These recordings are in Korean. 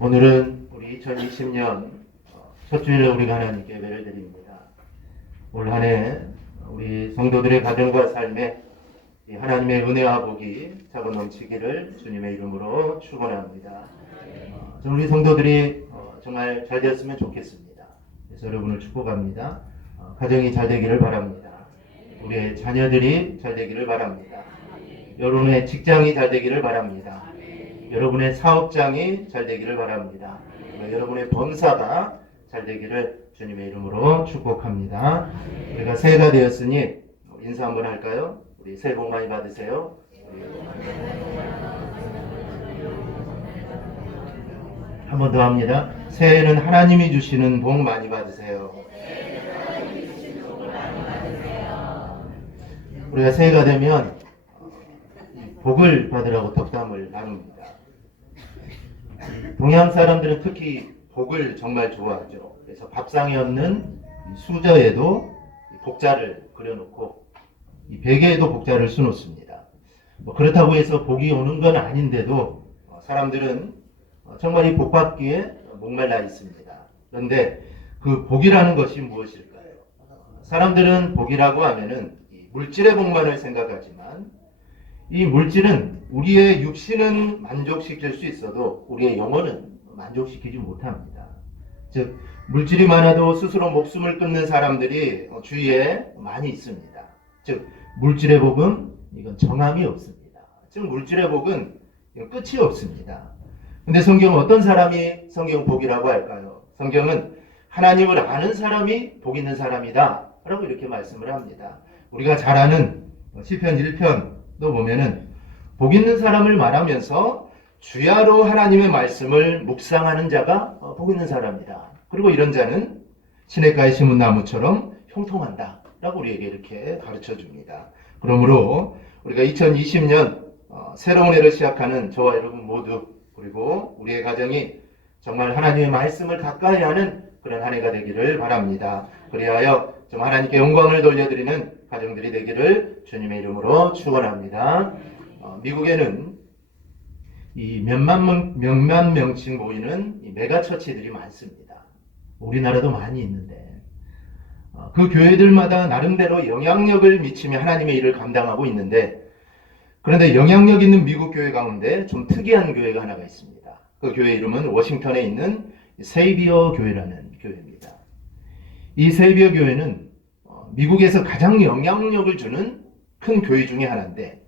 오늘은 우리 2020년 첫 주일에 우리가 하나님께 예배를 드립니다. 올 한 해 우리 성도들의 가정과 삶에 하나님의 은혜와 복이 차고 넘치기를 주님의 이름으로 축원합니다. 우리 성도들이 정말 잘 되었으면 좋겠습니다. 그래서 여러분을 축복합니다. 가정이 잘 되기를 바랍니다. 우리의 자녀들이 잘 되기를 바랍니다. 여러분의 직장이 잘 되기를 바랍니다. 여러분의 사업장이 잘 되기를 바랍니다. 여러분의 범사가 잘 되기를 주님의 이름으로 축복합니다. 우리가 새해가 되었으니 인사 한번 할까요? 우리 새해 복 많이 받으세요. 한 번 더 합니다. 새해는 하나님이 주시는 복 많이 받으세요. 우리가 새해가 되면 복을 받으라고 덕담을 나눕니다. 동양 사람들은 특히 복을 정말 좋아하죠. 그래서 밥상에 없는 수저에도 복자를 그려놓고 이 베개에도 복자를 수놓습니다. 그렇다고 해서 복이 오는 건 아닌데도 사람들은 정말 이 복 받기에 목말라 있습니다. 그런데 그 복이라는 것이 무엇일까요? 사람들은 복이라고 하면은 물질의 복만을 생각하지만 이 물질은 우리의 육신은 만족시킬 수 있어도 우리의 영혼은 만족시키지 못합니다. 즉 물질이 많아도 스스로 목숨을 끊는 사람들이 주위에 많이 있습니다. 즉 물질의 복은 이건 정함이 없습니다. 즉 물질의 복은 끝이 없습니다. 근데 성경은 어떤 사람이 성경 복이라고 할까요? 성경은 하나님을 아는 사람이 복 있는 사람이다 라고 이렇게 말씀을 합니다. 우리가 잘 아는 시편 1편도 보면은 복 있는 사람을 말하면서 주야로 하나님의 말씀을 묵상하는 자가 복 있는 사람이다. 그리고 이런 자는 시냇가에 심은 나무처럼 형통한다 라고 우리에게 이렇게 가르쳐 줍니다. 그러므로 우리가 2020년 새로운 해를 시작하는 저와 여러분 모두 그리고 우리의 가정이 정말 하나님의 말씀을 가까이 하는 그런 한 해가 되기를 바랍니다. 그리하여 좀 하나님께 영광을 돌려드리는 가정들이 되기를 주님의 이름으로 축원합니다. 미국에는 이 몇만 명씩 모이는 이 메가처치들이 많습니다. 우리나라도 많이 있는데 그 교회들마다 나름대로 영향력을 미치며 하나님의 일을 감당하고 있는데 그런데 영향력 있는 미국 교회 가운데 좀 특이한 교회가 하나가 있습니다. 그 교회 이름은 워싱턴에 있는 세이비어 교회라는 교회입니다. 이 세이비어 교회는 미국에서 가장 영향력을 주는 큰 교회 중에 하나인데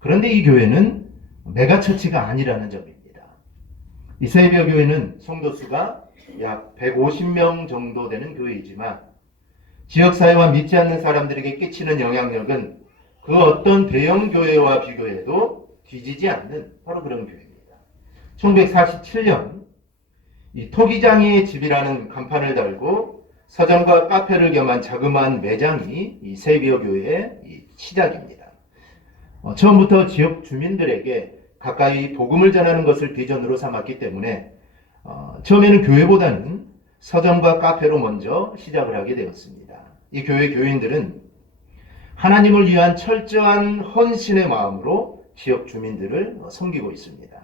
그런데 이 교회는 메가처치가 아니라는 점입니다. 이 세이비어 교회는 성도 수가 약 150명 정도 되는 교회이지만 지역사회와 믿지 않는 사람들에게 끼치는 영향력은 그 어떤 대형 교회와 비교해도 뒤지지 않는 바로 그런 교회입니다. 1947년 이 토기장이의 집이라는 간판을 달고 서점과 카페를 겸한 자그마한 매장이 이 세이비어 교회의 시작입니다. 처음부터 지역 주민들에게 가까이 복음을 전하는 것을 비전으로 삼았기 때문에 처음에는 교회보다는 서점과 카페로 먼저 시작을 하게 되었습니다. 이 교회 교인들은 하나님을 위한 철저한 헌신의 마음으로 지역 주민들을 섬기고 있습니다.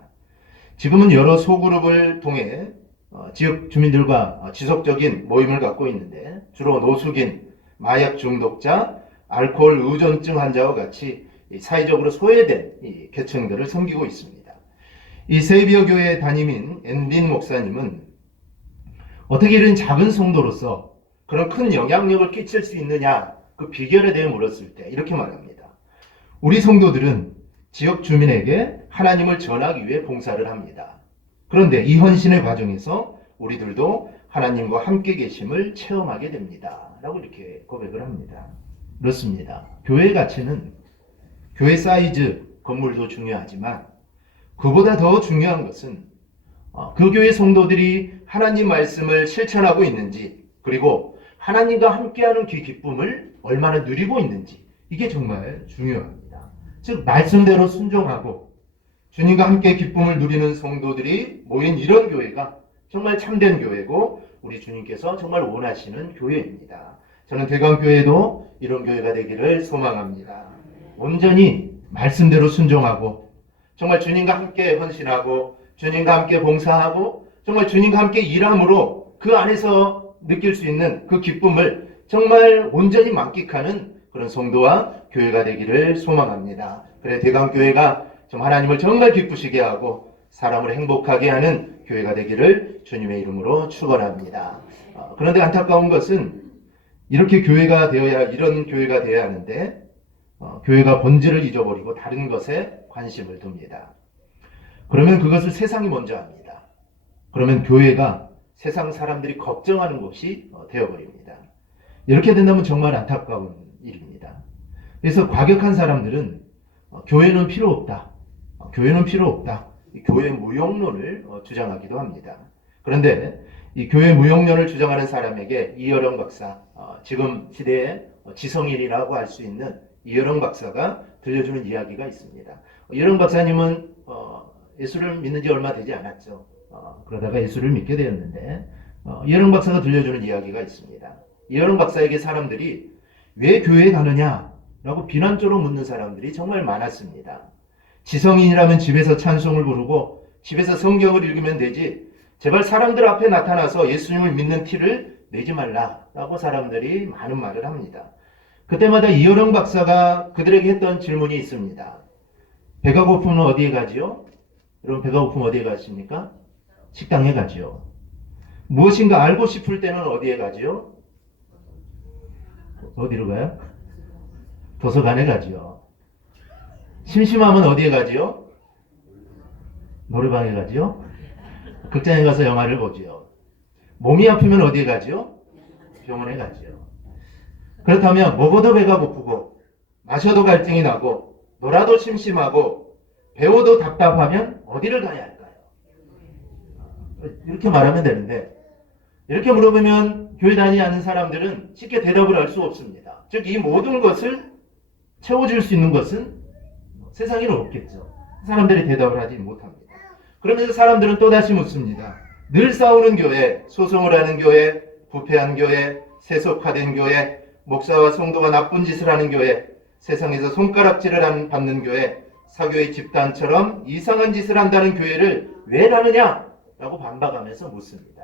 지금은 여러 소그룹을 통해 지역 주민들과 지속적인 모임을 갖고 있는데 주로 노숙인, 마약 중독자, 알코올 의존증 환자와 같이 사회적으로 소외된 계층들을 섬기고 있습니다. 이 세이비어 교회 담임인 앤린 목사님은 어떻게 이런 작은 성도로서 그런 큰 영향력을 끼칠 수 있느냐 그 비결에 대해 물었을 때 이렇게 말합니다. 우리 성도들은 지역 주민에게 하나님을 전하기 위해 봉사를 합니다. 그런데 이 헌신의 과정에서 우리들도 하나님과 함께 계심을 체험하게 됩니다. 라고 이렇게 고백을 합니다. 그렇습니다. 교회의 가치는 교회 사이즈, 건물도 중요하지만 그보다 더 중요한 것은 그 교회 성도들이 하나님 말씀을 실천하고 있는지 그리고 하나님과 함께하는 그 기쁨을 얼마나 누리고 있는지 이게 정말 중요합니다. 즉 말씀대로 순종하고 주님과 함께 기쁨을 누리는 성도들이 모인 이런 교회가 정말 참된 교회고 우리 주님께서 정말 원하시는 교회입니다. 저는 대강교회도 이런 교회가 되기를 소망합니다. 온전히 말씀대로 순종하고 정말 주님과 함께 헌신하고 주님과 함께 봉사하고 정말 주님과 함께 일함으로 그 안에서 느낄 수 있는 그 기쁨을 정말 온전히 만끽하는 그런 성도와 교회가 되기를 소망합니다. 그래 대강교회가 좀 하나님을 정말 기쁘시게 하고 사람을 행복하게 하는 교회가 되기를 주님의 이름으로 축원합니다. 그런데 안타까운 것은 이렇게 교회가 되어야 이런 교회가 되어야 하는데 교회가 본질을 잊어버리고 다른 것에 관심을 둡니다. 그러면 그것을 세상이 먼저 합니다. 그러면 교회가 세상 사람들이 걱정하는 곳이 되어버립니다. 이렇게 된다면 정말 안타까운 일입니다. 그래서 과격한 사람들은 교회는 필요 없다. 교회는 필요 없다. 교회 무용론을 주장하기도 합니다. 그런데 이 교회 무용론을 주장하는 사람에게 이여령 박사, 지금 시대의 지성인이라고 할 수 있는 이여령 박사가 들려주는 이야기가 있습니다. 이여령 박사님은 예수를 믿는 지 얼마 되지 않았죠. 그러다가 예수를 믿게 되었는데 이여령 박사가 들려주는 이야기가 있습니다. 이여령 박사에게 사람들이 왜 교회에 가느냐라고 비난적으로 묻는 사람들이 정말 많았습니다. 지성인이라면 집에서 찬송을 부르고 집에서 성경을 읽으면 되지 제발 사람들 앞에 나타나서 예수님을 믿는 티를 내지 말라라고 사람들이 많은 말을 합니다. 그때마다 이여령 박사가 그들에게 했던 질문이 있습니다. 배가 고프면 어디에 가지요? 여러분 배가 고프면 어디에 가십니까? 식당에 가지요. 무엇인가 알고 싶을 때는 어디에 가지요? 어디로 가요? 도서관에 가지요. 심심하면 어디에 가지요? 노래방에 가지요. 극장에 가서 영화를 보지요. 몸이 아프면 어디에 가지요? 병원에 가지요. 그렇다면 먹어도 배가 고프고 마셔도 갈증이 나고 놀아도 심심하고 배워도 답답하면 어디를 가야 할까요? 이렇게 말하면 되는데 이렇게 물어보면 교회 다니지 않는 사람들은 쉽게 대답을 할 수 없습니다. 즉 이 모든 것을 채워줄 수 있는 것은 세상에는 없겠죠. 사람들이 대답을 하지 못합니다. 그러면서 사람들은 또다시 묻습니다. 늘 싸우는 교회, 소송을 하는 교회, 부패한 교회, 세속화된 교회, 목사와 성도가 나쁜 짓을 하는 교회, 세상에서 손가락질을 받는 교회, 사교의 집단처럼 이상한 짓을 한다는 교회를 왜 가느냐? 라고 반박하면서 묻습니다.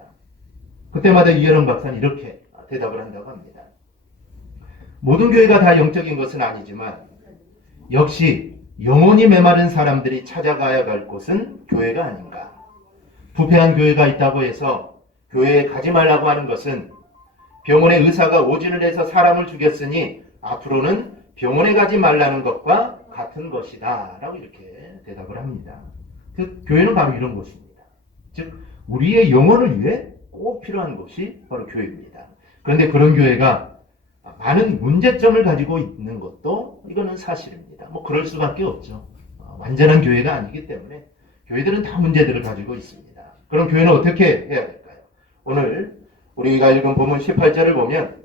그때마다 이여령 박사는 이렇게 대답을 한다고 합니다. 모든 교회가 다 영적인 것은 아니지만 역시 영혼이 메마른 사람들이 찾아가야 할 곳은 교회가 아닌가. 부패한 교회가 있다고 해서 교회에 가지 말라고 하는 것은 병원의 의사가 오진을 해서 사람을 죽였으니 앞으로는 병원에 가지 말라는 것과 같은 것이다 라고 이렇게 대답을 합니다. 그 교회는 바로 이런 곳입니다. 즉 우리의 영혼을 위해 꼭 필요한 곳이 바로 교회입니다. 그런데 그런 교회가 많은 문제점을 가지고 있는 것도 이거는 사실입니다. 뭐 그럴 수밖에 없죠. 완전한 교회가 아니기 때문에 교회들은 다 문제들을 가지고 있습니다. 그럼 교회는 어떻게 해야 될까요? 오늘 우리가 읽은 본문 18절을 보면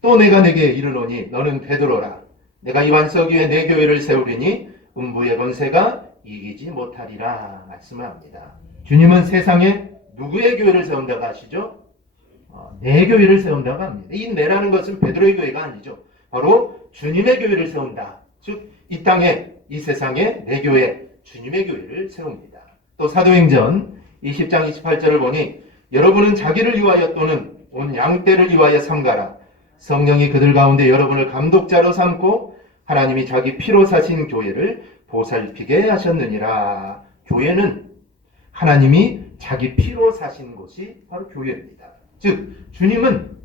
또 내가 내게 이르노니 너는 되돌아라. 내가 이 반석 위에 내 교회를 세우리니 음부의 권세가 이기지 못하리라 말씀을 합니다. 주님은 세상에 누구의 교회를 세운다고 하시죠? 내 교회를 세운다고 합니다. 이 내라는 것은 베드로의 교회가 아니죠. 바로 주님의 교회를 세운다. 즉 이 땅에 이 세상에 내 교회 주님의 교회를 세웁니다. 또 사도행전 20장 28절을 보니 여러분은 자기를 위하여 또는 온 양떼를 위하여 삼가라. 성령이 그들 가운데 여러분을 감독자로 삼고 하나님이 자기 피로 사신 교회를 보살피게 하셨느니라. 교회는 하나님이 자기 피로 사신 곳이 바로 교회입니다. 즉 주님은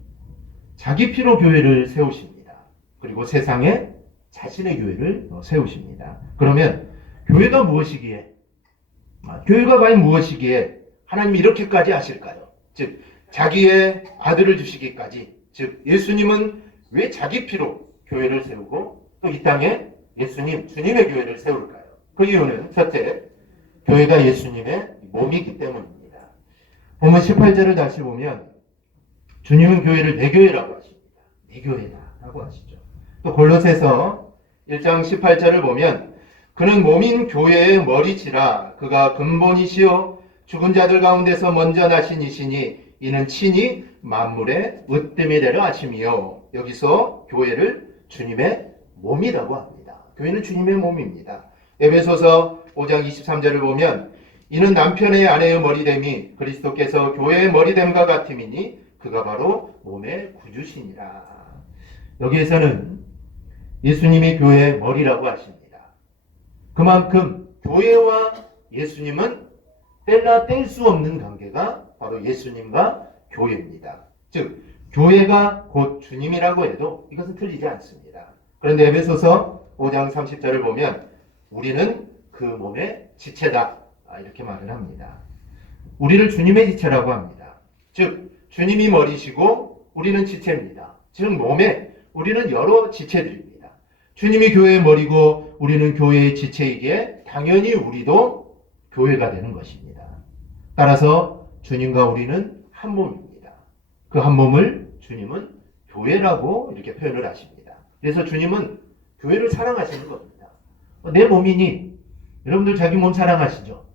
자기 피로 교회를 세우십니다. 그리고 세상에 자신의 교회를 세우십니다. 그러면 교회가 무엇이기에 교회가 과연 무엇이기에 하나님이 이렇게까지 하실까요? 즉 자기의 아들을 주시기까지 즉 예수님은 왜 자기 피로 교회를 세우고 또 이 땅에 예수님 주님의 교회를 세울까요? 그 이유는 첫째 교회가 예수님의 몸이기 때문입니다. 본문 18절을 다시 보면 주님은 교회를 내 교회라고 하십니다. 내 교회다 라고 하시죠. 또 골로새서 1장 18절을 보면 그는 몸인 교회의 머리치라. 그가 근본이시요 죽은 자들 가운데서 먼저 나신 이시니 이는 친히 만물의 으뜸이 되려 하심이요. 여기서 교회를 주님의 몸이라고 합니다. 교회는 주님의 몸입니다. 에베소서 5장 23절을 보면 이는 남편의 아내의 머리됨이 그리스도께서 교회의 머리됨과 같음이니 그가 바로 몸의 구주시니라. 여기에서는 예수님이 교회의 머리라고 하십니다. 그만큼 교회와 예수님은 뗄라 뗄 수 없는 관계가 바로 예수님과 교회입니다. 즉 교회가 곧 주님이라고 해도 이것은 틀리지 않습니다. 그런데 에베소서 5장 30절을 보면 우리는 그 몸의 지체다 이렇게 말을 합니다. 우리를 주님의 지체라고 합니다. 즉 주님이 머리시고 우리는 지체입니다. 즉 몸에 우리는 여러 지체들입니다. 주님이 교회의 머리고 우리는 교회의 지체이기에 당연히 우리도 교회가 되는 것입니다. 따라서 주님과 우리는 한 몸입니다. 그 한 몸을 주님은 교회라고 이렇게 표현을 하십니다. 그래서 주님은 교회를 사랑하시는 겁니다. 내 몸이니 여러분들 자기 몸 사랑하시죠?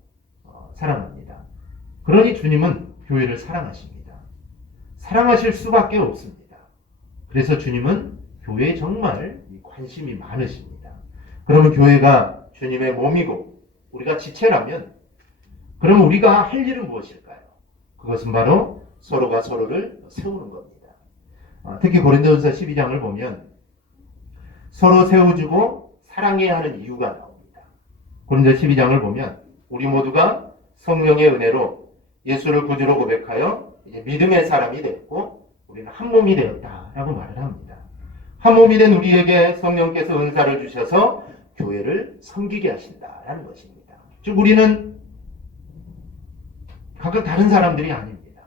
사랑합니다. 그러니 주님은 교회를 사랑하십니다. 사랑하실 수밖에 없습니다. 그래서 주님은 교회에 정말 관심이 많으십니다. 그러면 교회가 주님의 몸이고 우리가 지체라면 그러면 우리가 할 일은 무엇일까요? 그것은 바로 서로가 서로를 세우는 겁니다. 특히 고린도전서 12장을 보면 서로 세워주고 사랑해야 하는 이유가 나옵니다. 고린도전서 12장을 보면 우리 모두가 성령의 은혜로 예수를 구주로 고백하여 이제 믿음의 사람이 되었고 우리는 한 몸이 되었다라고 말을 합니다. 한 몸이 된 우리에게 성령께서 은사를 주셔서 교회를 섬기게 하신다라는 것입니다. 즉 우리는 각각 다른 사람들이 아닙니다.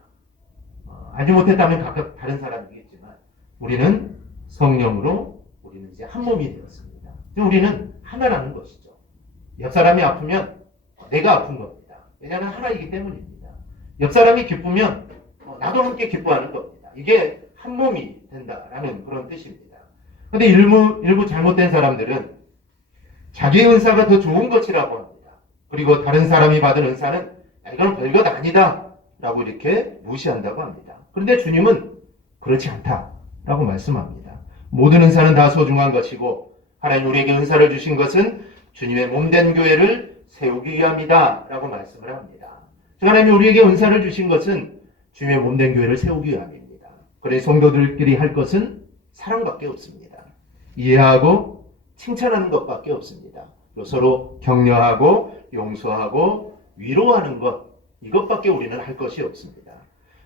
알지 못했다면 각각 다른 사람이겠지만 우리는 성령으로 우리는 이제 한 몸이 되었습니다. 우리는 하나라는 것이죠. 옆 사람이 아프면 내가 아픈 겁니다. 왜냐하면 하나이기 때문입니다. 옆 사람이 기쁘면 나도 함께 기뻐하는 겁니다. 이게 한 몸이 된다라는 그런 뜻입니다. 그런데 일부 잘못된 사람들은 자기의 은사가 더 좋은 것이라고 합니다. 그리고 다른 사람이 받은 은사는 이건 별것 아니다 라고 이렇게 무시한다고 합니다. 그런데 주님은 그렇지 않다라고 말씀합니다. 모든 은사는 다 소중한 것이고 하나님 우리에게 은사를 주신 것은 주님의 몸된 교회를 세우기 위함이다 라고 말씀을 합니다. 하나님이 우리에게 은사를 주신 것은 주님의 몸된 교회를 세우기 위함입니다. 그래 성도들끼리 할 것은 사랑밖에 없습니다. 이해하고 칭찬하는 것밖에 없습니다. 서로 격려하고 용서하고 위로하는 것 이것밖에 우리는 할 것이 없습니다.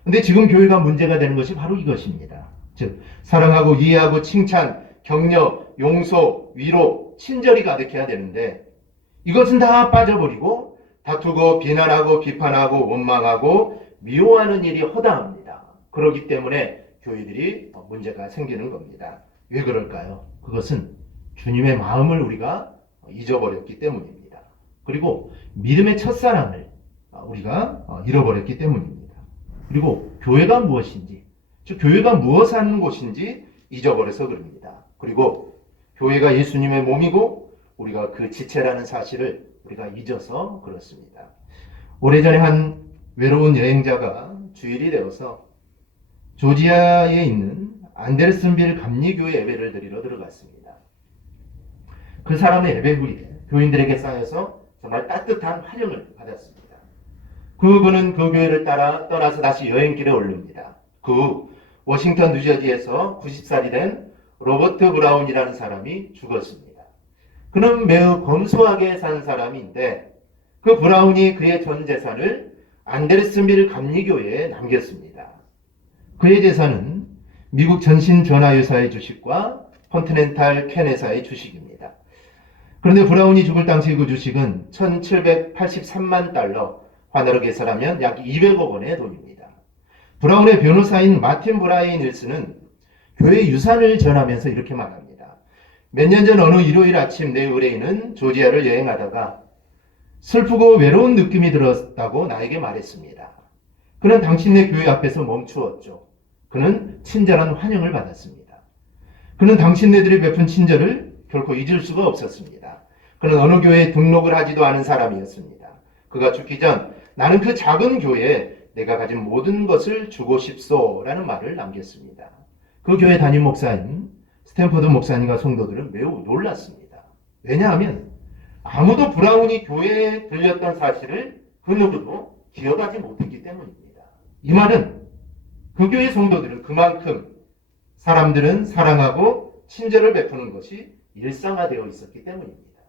그런데 지금 교회가 문제가 되는 것이 바로 이것입니다. 즉 사랑하고 이해하고 칭찬, 격려, 용서, 위로, 친절이 가득해야 되는데 이것은 다 빠져버리고 다투고 비난하고 비판하고 원망하고 미워하는 일이 허다합니다. 그렇기 때문에 교회들이 문제가 생기는 겁니다. 왜 그럴까요? 그것은 주님의 마음을 우리가 잊어버렸기 때문입니다. 그리고 믿음의 첫사랑을 우리가 잃어버렸기 때문입니다. 그리고 교회가 무엇인지, 즉 교회가 무엇을 하는 곳인지 잊어버려서 그럽니다. 그리고 교회가 예수님의 몸이고 우리가 그 지체라는 사실을 우리가 잊어서 그렇습니다. 오래전에 한 외로운 여행자가 주일이 되어서 조지아에 있는 안데르슨빌 감리교회 예배를 드리러 들어갔습니다. 그 사람의 예배 후에 교인들에게 쌓여서 정말 따뜻한 환영을 받았습니다. 그분은 그 교회를 따라 떠나서 다시 여행길에 오릅니다. 그 후 워싱턴 뉴저지에서 90살이 된 로버트 브라운이라는 사람이 죽었습니다. 그는 매우 검소하게 산 사람인데 그 브라운이 그의 전 재산을 안데르슨빌 감리교회에 남겼습니다. 그의 재산은 미국 전신전화회사의 주식과 컨티넨탈 캔회사의 주식입니다. 그런데 브라운이 죽을 당시 그 주식은 1783만 달러, 환화로 계산하면 약 200억 원의 돈입니다. 브라운의 변호사인 마틴 브라인 윌슨은 교회 유산을 전하면서 이렇게 말합니다. 몇 년 전 어느 일요일 아침 내 의뢰인은 조지아를 여행하다가 슬프고 외로운 느낌이 들었다고 나에게 말했습니다. 그는 당신네 교회 앞에서 멈추었죠. 그는 친절한 환영을 받았습니다. 그는 당신네들이 베푼 친절을 결코 잊을 수가 없었습니다. 그는 어느 교회에 등록을 하지도 않은 사람이었습니다. 그가 죽기 전 나는 그 작은 교회에 내가 가진 모든 것을 주고 싶소라는 말을 남겼습니다. 그 교회 담임 목사인 스탠퍼드 목사님과 성도들은 매우 놀랐습니다. 왜냐하면 아무도 브라운이 교회에 들렸던 사실을 그 누구도 기억하지 못했기 때문입니다. 이 말은 그 교회 성도들은 그만큼 사람들은 사랑하고 친절을 베푸는 것이 일상화되어 있었기 때문입니다.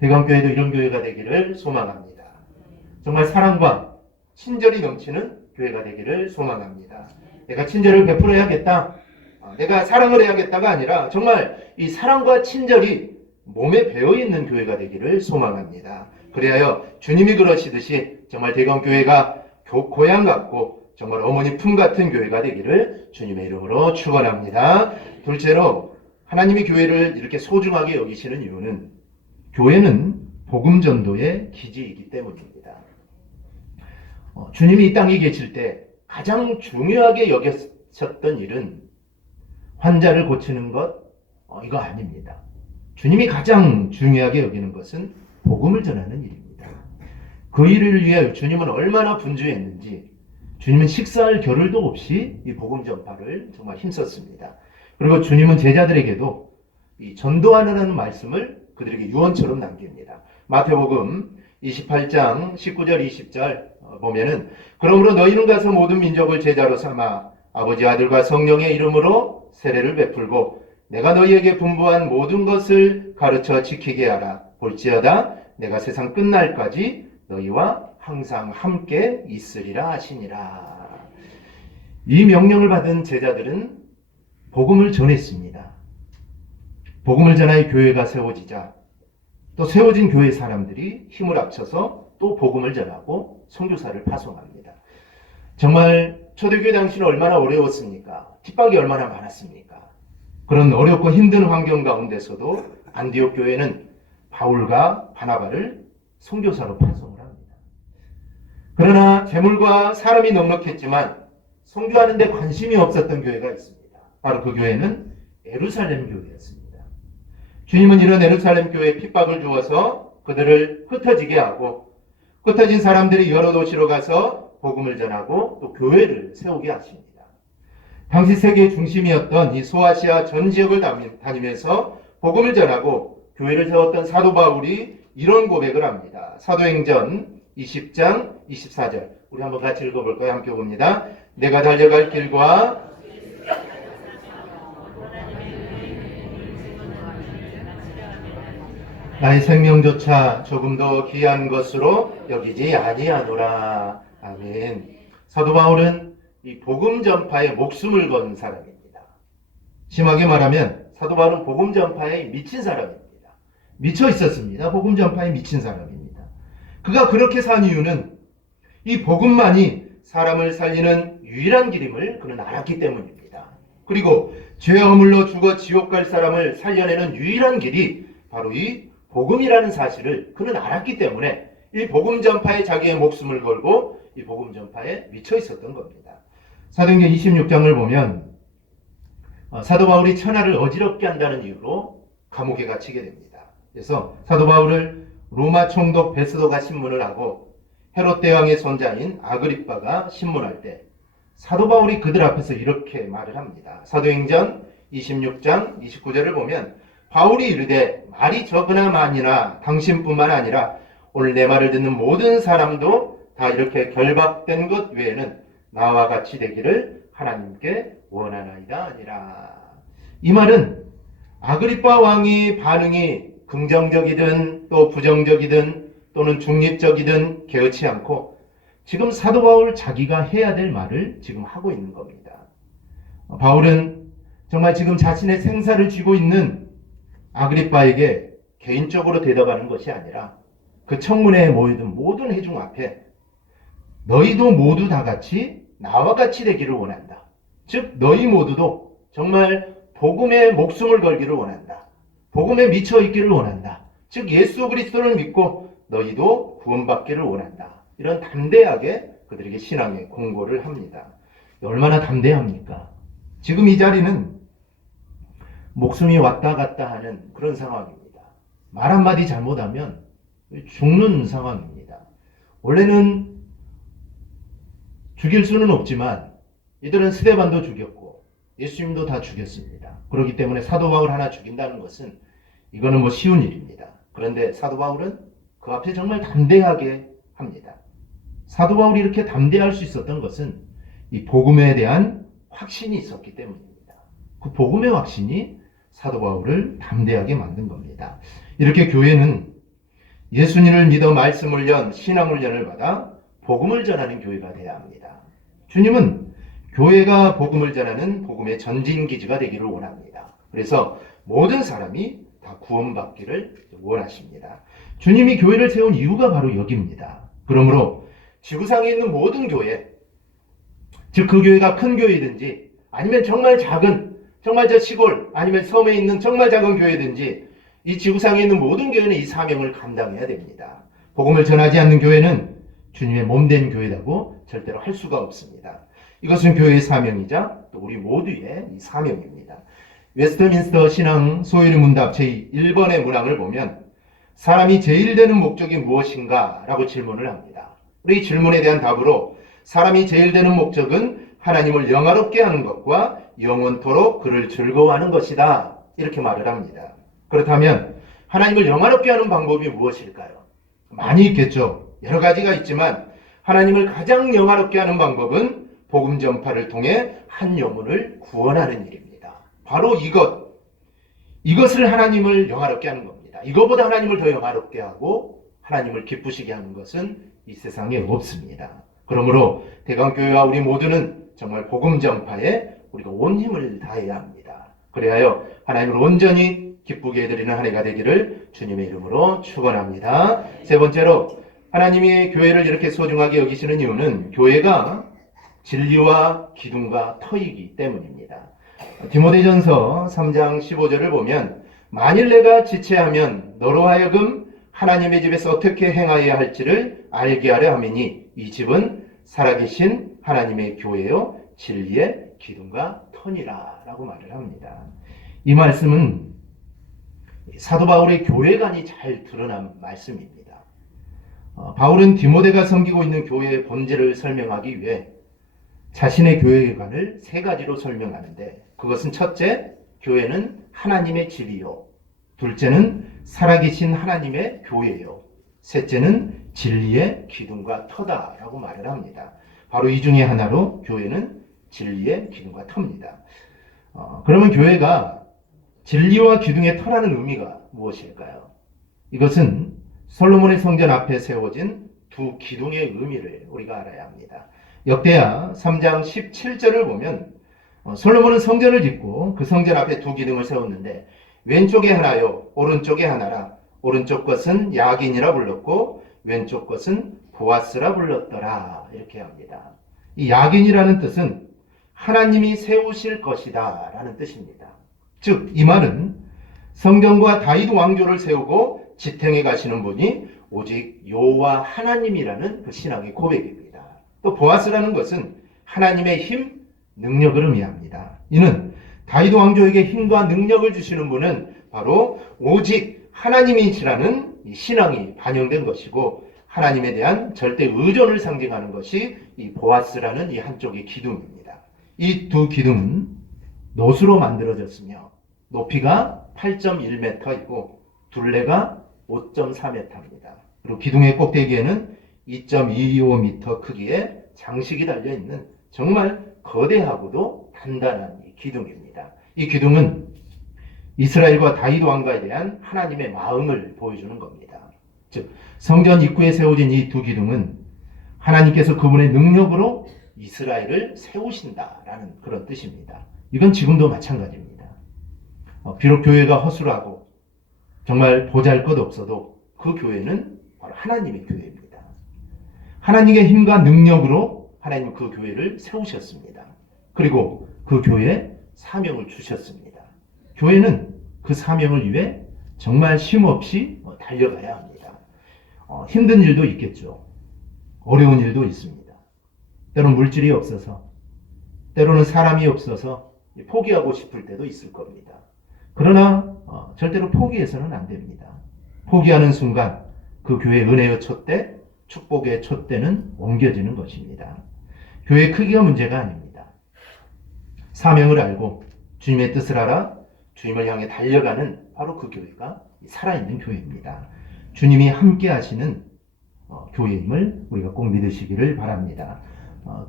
대광교회도 이런 교회가 되기를 소망합니다. 정말 사랑과 친절이 넘치는 교회가 되기를 소망합니다. 내가 친절을 베풀어야겠다, 내가 사랑을 해야겠다가 아니라 정말 이 사랑과 친절이 몸에 배어있는 교회가 되기를 소망합니다. 그래야 주님이 그러시듯이 정말 대광교회가 고향 같고 정말 어머니 품 같은 교회가 되기를 주님의 이름으로 축원합니다. 둘째로 하나님이 교회를 이렇게 소중하게 여기시는 이유는 교회는 복음 전도의 기지이기 때문입니다. 주님이 이 땅에 계실 때 가장 중요하게 여겼었던 일은 환자를 고치는 것, 이거 아닙니다. 주님이 가장 중요하게 여기는 것은 복음을 전하는 일입니다. 그 일을 위해 주님은 얼마나 분주했는지 주님은 식사할 겨를도 없이 이 복음 전파를 정말 힘썼습니다. 그리고 주님은 제자들에게도 이 전도하라는 말씀을 그들에게 유언처럼 남깁니다. 마태복음 28장 19절 20절 보면은 그러므로 너희는 가서 모든 민족을 제자로 삼아 아버지 아들과 성령의 이름으로 세례를 베풀고 내가 너희에게 분부한 모든 것을 가르쳐 지키게 하라. 볼지어다 내가 세상 끝날까지 너희와 항상 함께 있으리라 하시니라. 이 명령을 받은 제자들은 복음을 전했습니다. 복음을 전하여 교회가 세워지자 또 세워진 교회 사람들이 힘을 합쳐서 또 복음을 전하고 선교사를 파송합니다. 정말 초대교회 당시는 얼마나 어려웠습니까? 핍박이 얼마나 많았습니까? 그런 어렵고 힘든 환경 가운데서도 안디옥 교회는 바울과 바나바를 선교사로 파송을 합니다. 그러나 재물과 사람이 넉넉했지만 선교하는 데 관심이 없었던 교회가 있습니다. 바로 그 교회는 예루살렘 교회였습니다. 주님은 이런 예루살렘 교회에 핍박을 주어서 그들을 흩어지게 하고 흩어진 사람들이 여러 도시로 가서 복음을 전하고 또 교회를 세우게 하십니다. 당시 세계의 중심이었던 이 소아시아 전 지역을 다니면서 복음을 전하고 교회를 세웠던 사도 바울이 이런 고백을 합니다. 사도행전 20장 24절 우리 한번 같이 읽어볼까요? 함께 봅니다. 내가 달려갈 길과 나의 생명조차 조금 더 귀한 것으로 여기지 아니하노라. 아멘. 사도 바울은 이 복음 전파에 목숨을 건 사람입니다. 심하게 말하면 사도 바울은 복음 전파에 미친 사람입니다. 미쳐 있었습니다. 복음 전파에 미친 사람입니다. 그가 그렇게 산 이유는 이 복음만이 사람을 살리는 유일한 길임을 그는 알았기 때문입니다. 그리고 죄 허물로 죽어 지옥 갈 사람을 살려내는 유일한 길이 바로 이 복음이라는 사실을 그는 알았기 때문에 이 복음 전파에 자기의 목숨을 걸고 이 복음 전파에 미쳐 있었던 겁니다. 사도행전 26장을 보면 사도 바울이 천하를 어지럽게 한다는 이유로 감옥에 갇히게 됩니다. 그래서 사도 바울을 로마 총독 베스도가 신문을 하고 헤롯 대왕의 손자인 아그리빠가 신문할 때 사도 바울이 그들 앞에서 이렇게 말을 합니다. 사도행전 26장 29절을 보면 바울이 이르되 말이 적으나 많으나 당신뿐만 아니라 오늘 내 말을 듣는 모든 사람도 다 이렇게 결박된 것 외에는 나와 같이 되기를 하나님께 원하나이다 아니라. 이 말은 아그리빠 왕의 반응이 긍정적이든 또 부정적이든 또는 중립적이든 개의치 않고 지금 사도 바울 자기가 해야 될 말을 지금 하고 있는 겁니다. 바울은 정말 지금 자신의 생사를 쥐고 있는 아그리빠에게 개인적으로 대답하는 것이 아니라 그 청문회에 모이던 모든 회중 앞에 너희도 모두 다 같이 나와 같이 되기를 원한다. 즉 너희 모두도 정말 복음에 목숨을 걸기를 원한다. 복음에 미쳐 있기를 원한다. 즉 예수 그리스도를 믿고 너희도 구원받기를 원한다. 이런 담대하게 그들에게 신앙의 공고를 합니다. 얼마나 담대합니까? 지금 이 자리는 목숨이 왔다 갔다 하는 그런 상황입니다. 말 한마디 잘못하면 죽는 상황입니다. 원래는 죽일 수는 없지만 이들은 스데반도 죽였고 예수님도 다 죽였습니다. 그렇기 때문에 사도 바울 하나 죽인다는 것은 이거는 쉬운 일입니다. 그런데 사도 바울은 그 앞에 정말 담대하게 합니다. 사도 바울이 이렇게 담대할 수 있었던 것은 이 복음에 대한 확신이 있었기 때문입니다. 그 복음의 확신이 사도 바울을 담대하게 만든 겁니다. 이렇게 교회는 예수님을 믿어 말씀 훈련, 신앙 훈련을 받아 복음을 전하는 교회가 되어야 합니다. 주님은 교회가 복음을 전하는 복음의 전진기지가 되기를 원합니다. 그래서 모든 사람이 다 구원받기를 원하십니다. 주님이 교회를 세운 이유가 바로 여기입니다. 그러므로 지구상에 있는 모든 교회, 즉 그 교회가 큰 교회든지 아니면 정말 작은, 정말 저 시골 아니면 섬에 있는 정말 작은 교회든지 이 지구상에 있는 모든 교회는 이 사명을 감당해야 됩니다. 복음을 전하지 않는 교회는 주님의 몸된 교회라고 절대로 할 수가 없습니다. 이것은 교회의 사명이자 또 우리 모두의 이 사명입니다. 웨스트민스터 신앙 소요리 문답 제1번의 문항을 보면 사람이 제일 되는 목적이 무엇인가? 라고 질문을 합니다. 우리 이 질문에 대한 답으로 사람이 제일 되는 목적은 하나님을 영화롭게 하는 것과 영원토록 그를 즐거워하는 것이다. 이렇게 말을 합니다. 그렇다면 하나님을 영화롭게 하는 방법이 무엇일까요? 많이 있겠죠. 여러 가지가 있지만 하나님을 가장 영화롭게 하는 방법은 복음 전파를 통해 한 영혼을 구원하는 일입니다. 바로 이것을 하나님을 영화롭게 하는 겁니다. 이거보다 하나님을 더 영화롭게 하고 하나님을 기쁘시게 하는 것은 이 세상에 없습니다. 그러므로 대강교회와 우리 모두는 정말 복음 전파에 우리가 온 힘을 다해야 합니다. 그래야 하나님을 온전히 기쁘게 해드리는 한 해가 되기를 주님의 이름으로 축원합니다. 세 번째로 하나님이 교회를 이렇게 소중하게 여기시는 이유는 교회가 진리와 기둥과 터이기 때문입니다. 디모데전서 3장 15절을 보면 만일 내가 지체하면 너로 하여금 하나님의 집에서 어떻게 행하여야 할지를 알게 하려 함이니 이 집은 살아계신 하나님의 교회요 진리의 기둥과 터니라 라고 말을 합니다. 이 말씀은 사도 바울의 교회관이 잘 드러난 말씀입니다. 바울은 디모데가 섬기고 있는 교회의 본질을 설명하기 위해 자신의 교회관을 세 가지로 설명하는데 그것은 첫째, 교회는 하나님의 집이요. 둘째는 살아계신 하나님의 교회요. 셋째는 진리의 기둥과 터다라고 말을 합니다. 바로 이 중에 하나로 교회는 진리의 기둥과 터입니다. 그러면 교회가 진리와 기둥의 터라는 의미가 무엇일까요? 이것은 솔로몬의 성전 앞에 세워진 두 기둥의 의미를 우리가 알아야 합니다. 역대하 3장 17절을 보면 솔로몬은 성전을 짓고 그 성전 앞에 두 기둥을 세웠는데 왼쪽에 하나요 오른쪽에 하나라. 오른쪽 것은 야긴이라 불렀고 왼쪽 것은 보아스라 불렀더라. 이렇게 합니다. 이 야긴이라는 뜻은 하나님이 세우실 것이다 라는 뜻입니다. 즉 이 말은 성전과 다윗 왕조를 세우고 지탱해 가시는 분이 오직 여호와 하나님이라는 그 신앙의 고백입니다. 또 보아스라는 것은 하나님의 힘, 능력을 의미합니다. 이는 다윗 왕조에게 힘과 능력을 주시는 분은 바로 오직 하나님이시라는 이 신앙이 반영된 것이고 하나님에 대한 절대 의존을 상징하는 것이 이 보아스라는 이 한쪽의 기둥입니다. 이 두 기둥은 노수로 만들어졌으며 높이가 8.1m이고 둘레가 5.4m입니다. 그리고 기둥의 꼭대기에는 2.25m 크기의 장식이 달려있는 정말 거대하고도 단단한 이 기둥입니다. 이 기둥은 이스라엘과 다윗 왕가에 대한 하나님의 마음을 보여주는 겁니다. 즉 성전 입구에 세워진 이 두 기둥은 하나님께서 그분의 능력으로 이스라엘을 세우신다라는 그런 뜻입니다. 이건 지금도 마찬가지입니다. 비록 교회가 허술하고 정말 보잘것없어도 그 교회는 바로 하나님의 교회입니다. 하나님의 힘과 능력으로 하나님 그 교회를 세우셨습니다. 그리고 그 교회에 사명을 주셨습니다. 교회는 그 사명을 위해 정말 쉼없이 달려가야 합니다. 힘든 일도 있겠죠. 어려운 일도 있습니다. 때로는 물질이 없어서, 때로는 사람이 없어서 포기하고 싶을 때도 있을 겁니다. 그러나 절대로 포기해서는 안 됩니다. 포기하는 순간 그 교회의 은혜의 촛대, 축복의 촛대는 옮겨지는 것입니다. 교회의 크기가 문제가 아닙니다. 사명을 알고 주님의 뜻을 알아 주님을 향해 달려가는 바로 그 교회가 살아있는 교회입니다. 주님이 함께 하시는 교회임을 우리가 꼭 믿으시기를 바랍니다.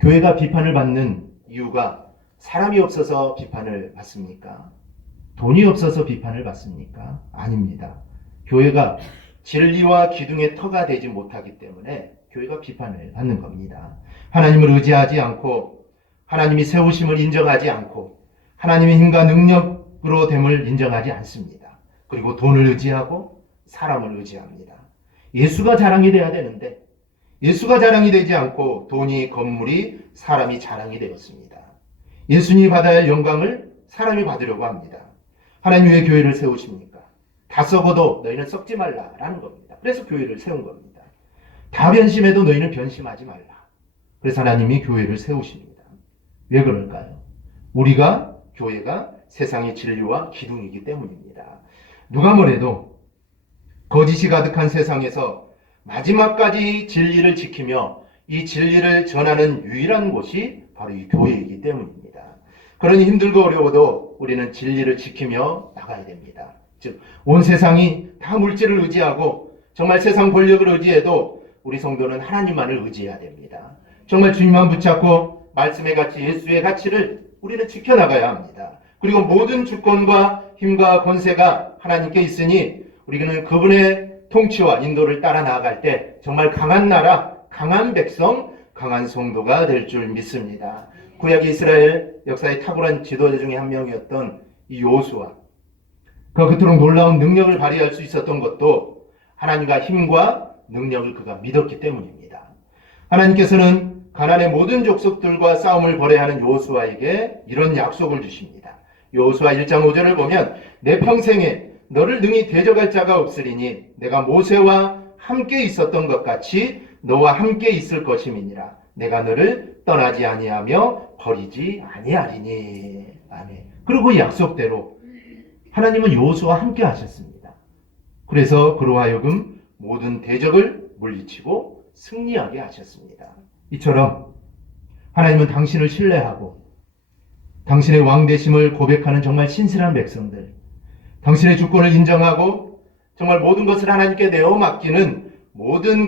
교회가 비판을 받는 이유가 사람이 없어서 비판을 받습니까? 돈이 없어서 비판을 받습니까? 아닙니다. 교회가 진리와 기둥의 터가 되지 못하기 때문에 교회가 비판을 받는 겁니다. 하나님을 의지하지 않고 하나님이 세우심을 인정하지 않고 하나님의 힘과 능력으로 됨을 인정하지 않습니다. 그리고 돈을 의지하고 사람을 의지합니다. 예수가 자랑이 돼야 되는데 예수가 자랑이 되지 않고 돈이, 건물이, 사람이 자랑이 되었습니다. 예수님이 받아야 할 영광을 사람이 받으려고 합니다. 하나님 왜 교회를 세우십니까? 다 썩어도 너희는 썩지 말라라는 겁니다. 그래서 교회를 세운 겁니다. 다 변심해도 너희는 변심하지 말라. 그래서 하나님이 교회를 세우십니다. 왜 그럴까요? 우리가, 교회가 세상의 진리와 기둥이기 때문입니다. 누가 뭐래도 거짓이 가득한 세상에서 마지막까지 진리를 지키며 이 진리를 전하는 유일한 곳이 바로 이 교회이기 때문입니다. 그러니 힘들고 어려워도 우리는 진리를 지키며 나가야 됩니다. 즉, 온 세상이 다 물질을 의지하고 정말 세상 권력을 의지해도 우리 성도는 하나님만을 의지해야 됩니다. 정말 주님만 붙잡고 말씀의 가치, 예수의 가치를 우리는 지켜나가야 합니다. 그리고 모든 주권과 힘과 권세가 하나님께 있으니 우리는 그분의 통치와 인도를 따라 나아갈 때 정말 강한 나라, 강한 백성, 강한 성도가 될 줄 믿습니다. 구약 이스라엘 역사의 탁월한 지도자 중에 한 명이었던 이 여호수아, 그가 그토록 놀라운 능력을 발휘할 수 있었던 것도 하나님과 힘과 능력을 그가 믿었기 때문입니다. 하나님께서는 가나안의 모든 족속들과 싸움을 벌여야 하는 여호수아에게 이런 약속을 주십니다. 여호수아 1장 5절을 보면 내 평생에 너를 능히 대적할 자가 없으리니 내가 모세와 함께 있었던 것 같이 너와 함께 있을 것임이니라. 내가 너를 떠나지 아니하며 버리지 아니하리니. 아멘. 그리고 이 약속대로 하나님은 여호수아와 함께 하셨습니다. 그래서 그로 하여금 모든 대적을 물리치고 승리하게 하셨습니다. 이처럼 하나님은 당신을 신뢰하고 당신의 왕되심을 고백하는 정말 신실한 백성들, 당신의 주권을 인정하고 정말 모든 것을 하나님께 내어 맡기는 모든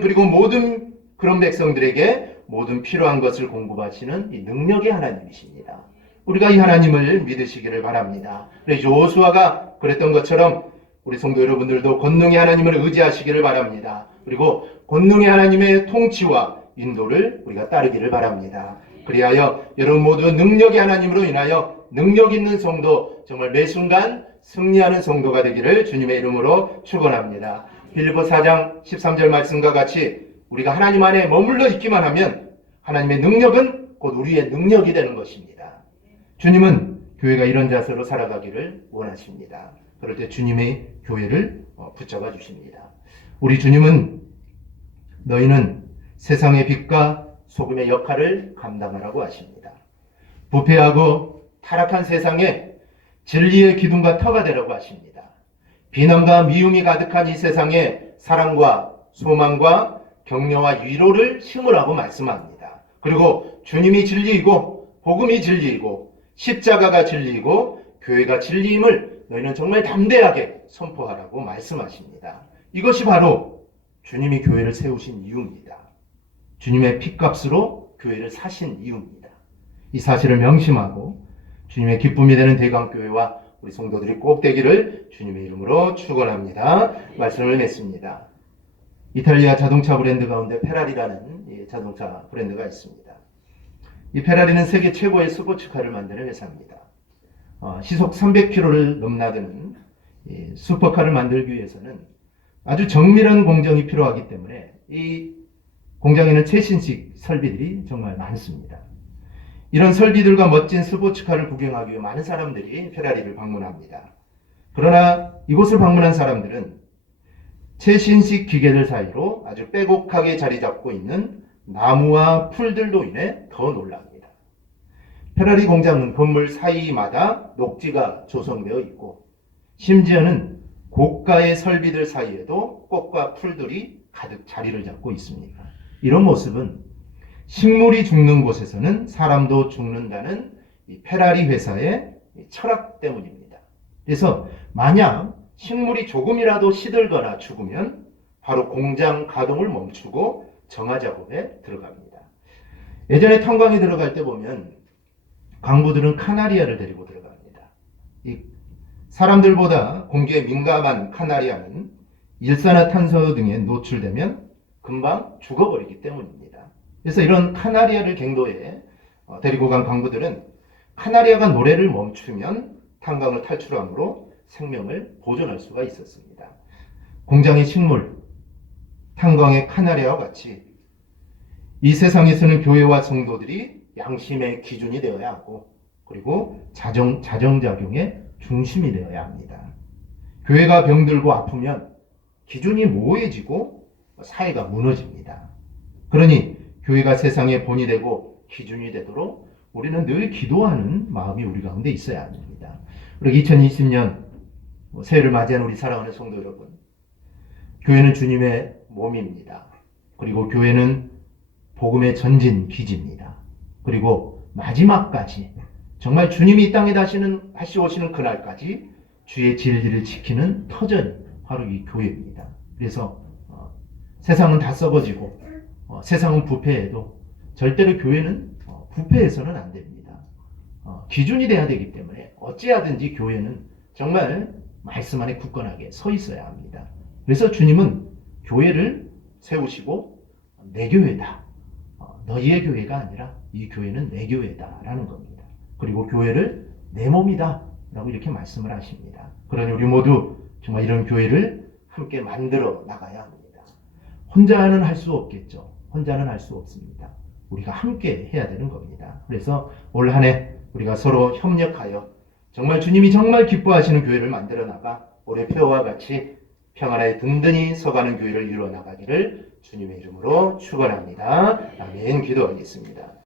그런 백성들에게 모든 필요한 것을 공급하시는 이 능력의 하나님이십니다. 우리가 이 하나님을 믿으시기를 바랍니다. 여호수아가 그랬던 것처럼 우리 성도 여러분들도 권능의 하나님을 의지하시기를 바랍니다. 그리고 권능의 하나님의 통치와 인도를 우리가 따르기를 바랍니다. 그리하여 여러분 모두 능력의 하나님으로 인하여 능력 있는 성도, 정말 매 순간 승리하는 성도가 되기를 주님의 이름으로 축원합니다. 빌립보 4장 13절 말씀과 같이 우리가 하나님 안에 머물러 있기만 하면 하나님의 능력은 곧 우리의 능력이 되는 것입니다. 주님은 교회가 이런 자세로 살아가기를 원하십니다. 그럴 때 주님의 교회를 붙잡아 주십니다. 우리 주님은 너희는 세상의 빛과 소금의 역할을 감당하라고 하십니다. 부패하고 타락한 세상에 진리의 기둥과 터가 되라고 하십니다. 비난과 미움이 가득한 이 세상에 사랑과 소망과 격려와 위로를 심으라고 말씀합니다. 그리고 주님이 진리이고 복음이 진리이고 십자가가 진리이고 교회가 진리임을 너희는 정말 담대하게 선포하라고 말씀하십니다. 이것이 바로 주님이 교회를 세우신 이유입니다. 주님의 핏값으로 교회를 사신 이유입니다. 이 사실을 명심하고 주님의 기쁨이 되는 대강교회와 우리 성도들이 꼭 되기를 주님의 이름으로 축원합니다. 말씀을 맺습니다. 이탈리아 자동차 브랜드 가운데 페라리라는 자동차 브랜드가 있습니다. 이 페라리는 세계 최고의 스포츠카를 만드는 회사입니다. 시속 300km를 넘나드는 슈퍼카를 만들기 위해서는 아주 정밀한 공정이 필요하기 때문에 이 공장에는 최신식 설비들이 정말 많습니다. 이런 설비들과 멋진 스포츠카를 구경하기 위해 많은 사람들이 페라리를 방문합니다. 그러나 이곳을 방문한 사람들은 최신식 기계들 사이로 아주 빼곡하게 자리 잡고 있는 나무와 풀들로 인해 더 놀랍니다. 페라리 공장은 건물 사이마다 녹지가 조성되어 있고 심지어는 고가의 설비들 사이에도 꽃과 풀들이 가득 자리를 잡고 있습니다. 이런 모습은 식물이 죽는 곳에서는 사람도 죽는다는 이 페라리 회사의 철학 때문입니다. 그래서 만약 식물이 조금이라도 시들거나 죽으면 바로 공장 가동을 멈추고 정화 작업에 들어갑니다. 예전에 탄광에 들어갈 때 보면 광부들은 카나리아를 데리고 들어갑니다. 이 사람들보다 공기에 민감한 카나리아는 일산화탄소 등에 노출되면 금방 죽어버리기 때문입니다. 그래서 이런 카나리아를 갱도에 데리고 간 광부들은 카나리아가 노래를 멈추면 탄광을 탈출함으로 생명을 보존할 수가 있었습니다. 공장의 식물, 탄광의 카나리아와 같이 이 세상에서는 교회와 성도들이 양심의 기준이 되어야 하고 그리고 자정작용의 중심이 되어야 합니다. 교회가 병들고 아프면 기준이 모호해지고 사회가 무너집니다. 그러니 교회가 세상의 본이 되고 기준이 되도록 우리는 늘 기도하는 마음이 우리 가운데 있어야 합니다. 그리고 2020년 새해를 맞이하는 우리 사랑하는 성도 여러분, 교회는 주님의 몸입니다. 그리고 교회는 복음의 전진 기지입니다. 그리고 마지막까지 정말 주님이 이 땅에 다시 오시는 그날까지 주의 진리를 지키는 터전이 바로 이 교회입니다. 그래서 세상은 다 썩어지고 세상은 부패해도 절대로 교회는 부패해서는 안 됩니다. 기준이 돼야 되기 때문에 어찌하든지 교회는 정말 말씀 안에 굳건하게 서 있어야 합니다. 그래서 주님은 교회를 세우시고 내 교회다. 너희의 교회가 아니라 이 교회는 내 교회다라는 겁니다. 그리고 교회를 내 몸이다 라고 이렇게 말씀을 하십니다. 그러니 우리 모두 정말 이런 교회를 함께 만들어 나가야 합니다. 혼자는 할 수 없겠죠. 혼자는 할 수 없습니다. 우리가 함께 해야 되는 겁니다. 그래서 올 한 해 우리가 서로 협력하여 정말 주님이 정말 기뻐하시는 교회를 만들어 나가 올해 표와 같이 평안하에 든든히 서가는 교회를 이루어 나가기를 주님의 이름으로 축원합니다. 아멘. 기도하겠습니다.